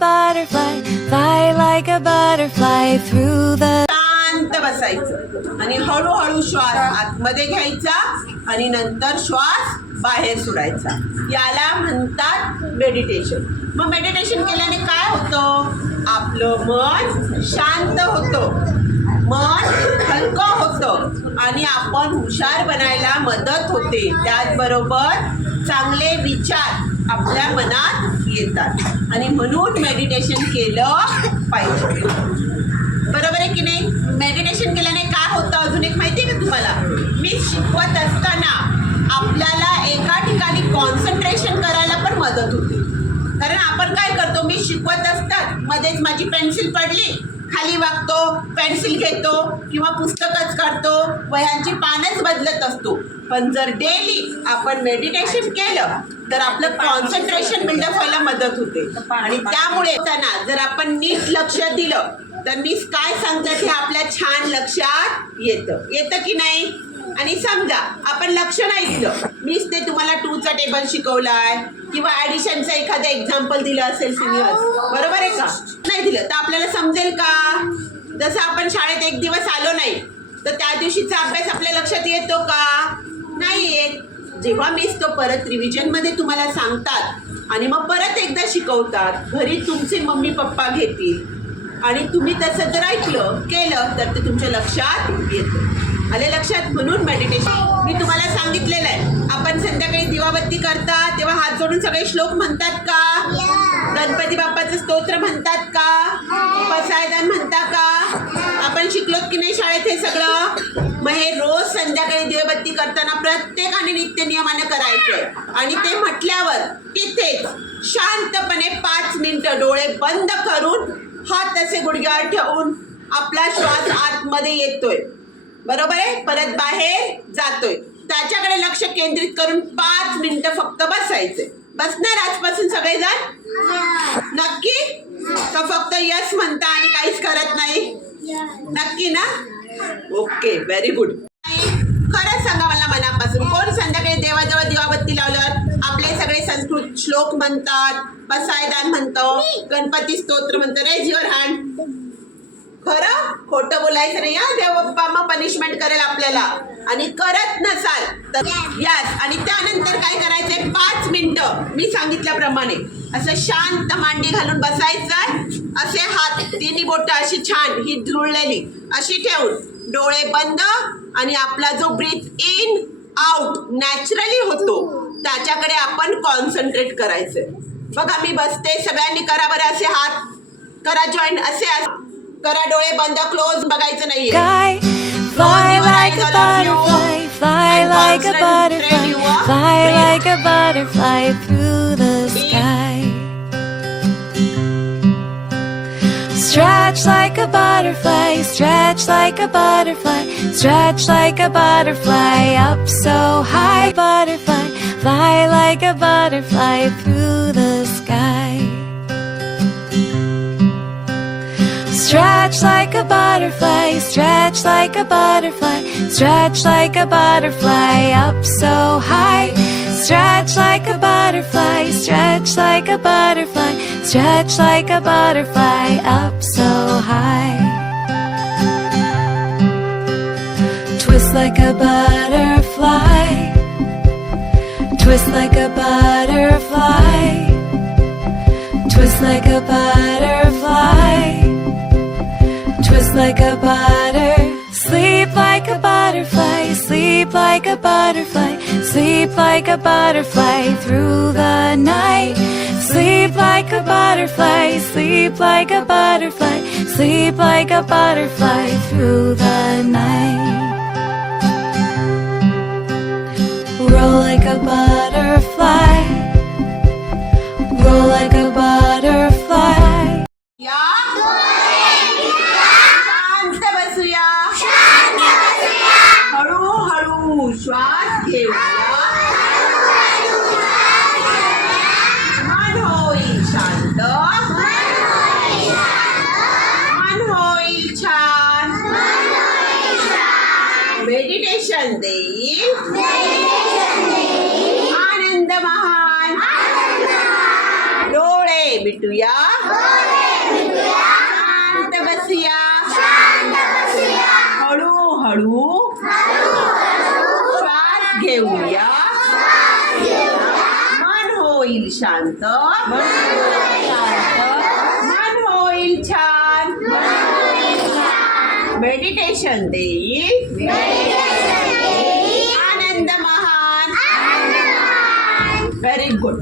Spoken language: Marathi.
butterfly, fly like a butterfly through the. शांत बसायचं आणि हळूहळू श्वास आतमध्ये घ्यायचा आणि नंतर श्वास बाहेर सोडायचा. याला म्हणतात मेडिटेशन. मग मेडिटेशन केल्याने काय होतं? आपलं मन शांत होतं, मन हलकं होतं आणि आपण हुशार बनायला मदत होते. त्याचबरोबर चांगले विचार आपल्या मनात येतात आणि म्हणून मेडिटेशन केलं पाहिजे. बरोबर आहे की नाही? मेडिटेशन केल्याने काय होतं अजून एक माहिती आहे का तुम्हाला? मी शिकवत असताना आपल्याला एका ठिकाणी कॉन्सन्ट्रेशन करायला पण मदत होते. कारण आपण काय करतो, मी शिकवत असतात मध्येच माझी पेन्सिल पडली, खाली वागतो, पेन्सिल घेतो किंवा पुस्तकच काढतो, वह्यांची पानच बदलत असतो. पण जर डेली आपण मेडिटेशन केलं तर आपलं कॉन्सन्ट्रेशन बिल्डअप व्हायला मदत होते. आणि त्यामुळे जर आपण नीट लक्ष दिलं तर मी काय सांगतात हे आपल्या छान लक्षात येतं की नाही? आणि समजा आपण लक्ष नाही दिलं, मीच ते तुम्हाला 2चा टेबल शिकवलाय किंवा ॲडिशनचं एखादं एक्झाम्पल दिलं असेल सिनियर्स, बरोबर आहे का? नाही दिलं तर आपल्याला समजेल का? जसं आपण शाळेत एक दिवस आलो नाही तर त्या दिवशीचा अभ्यास आपल्या लक्षात येतो का? नाही येत. जेव्हा मीच तो परत रिव्हिजनमध्ये तुम्हाला सांगतात आणि मग परत एकदा शिकवतात, घरी तुमचे मम्मी पप्पा घेतील आणि तुम्ही तसं जर ऐकलं केलं तर ते तुमच्या लक्षात येतं. आले लक्षात? म्हणून मेडिटेशन मी तुम्हाला सांगितलेलं आहे. आपण संध्याकाळी दिवाबत्ती करता तेव्हा हात जोडून सगळे श्लोक म्हणतात का? गणपती बाप्पाचं स्तोत्र म्हणतात का? पसायदान म्हणता का? आपण शिकलोत की नाही शाळेत हे सगळं? मग हे रोज संध्याकाळी दिवाबत्ती करताना प्रत्येकाने नित्य नियमाने करायचं आणि ते म्हटल्यावर तिथेच शांतपणे 5 मिनिटं डोळे बंद करून हात असे गुडघ्यावर ठेवून आपला श्वास आतमध्ये येतोय, बरोबर आहे, परत बाहेर जातोय, त्याच्याकडे लक्ष केंद्रित करून 5 मिनिटं फक्त बसायचे. बसणार आजपासून सगळेजण? नक्की? का फक्त यस म्हणता आणि काहीच करत नाही? नक्की ना? Okay, very good. खरंच सांगा मला मनापासून, कोण संध्याकाळी देवाजवळ दिवाबत्ती लावलं आपले सगळे संस्कृत श्लोक म्हणतात, पसायदान म्हणतो, गणपती स्तोत्र म्हणतो? Raise your hand. खरं? खोटं बोलायचं नाही हा, देव बाप्पा मग पनिशमेंट करेल आपल्याला. आणि करत नसाल तर यस. आणि त्यानंतर काय करायचंय? 5 मिनिटं मी सांगितल्याप्रमाणे असं शांत मांडी घालून बसायचं, असे हात तिन्ही बोटं अशी छान ही जुळलेली अशी ठेवून डोळे बंद आणि आपला जो ब्रीथ इन आउट नॅचरली होतो त्याच्याकडे आपण कॉन्सन्ट्रेट करायचं. बघा मी बसते, सगळ्यांनी करा बरं असे हात करा, जॉईंट असे करा, डोळे बंद, क्लोज बघायचं नाहीये. Fly like a butterfly, fly like a butterfly, fly like a butterfly through the sky. Stretch like a butterfly, stretch like a butterfly, stretch like a butterfly up so high. Butterfly, fly like a butterfly through the sky. Stretch like a butterfly, stretch like a butterfly, stretch like a butterfly up so high. Stretch like a butterfly, stretch like a butterfly, stretch like a butterfly up so high. Twist like a butterfly, twist like a butterfly, twist like a butterfly, twist like a butter. Sleep like a butterfly, sleep like a butterfly, sleep like a butterfly through the night. Sleep like a butterfly, sleep like a butterfly, sleep like a butterfly through the night. Roll like a butterfly, roll like a butterfly. श्वास घेऊया, मन होईल शांत, मन होईल छान, मेडिटेशन देईल आनंद महान. डोळे मिटूया. शांत बसूया हळूहळू श्वास घेऊया मन होईल शांत मन होईल छान मेडिटेशन देईल आनंद महान व्हेरी गुड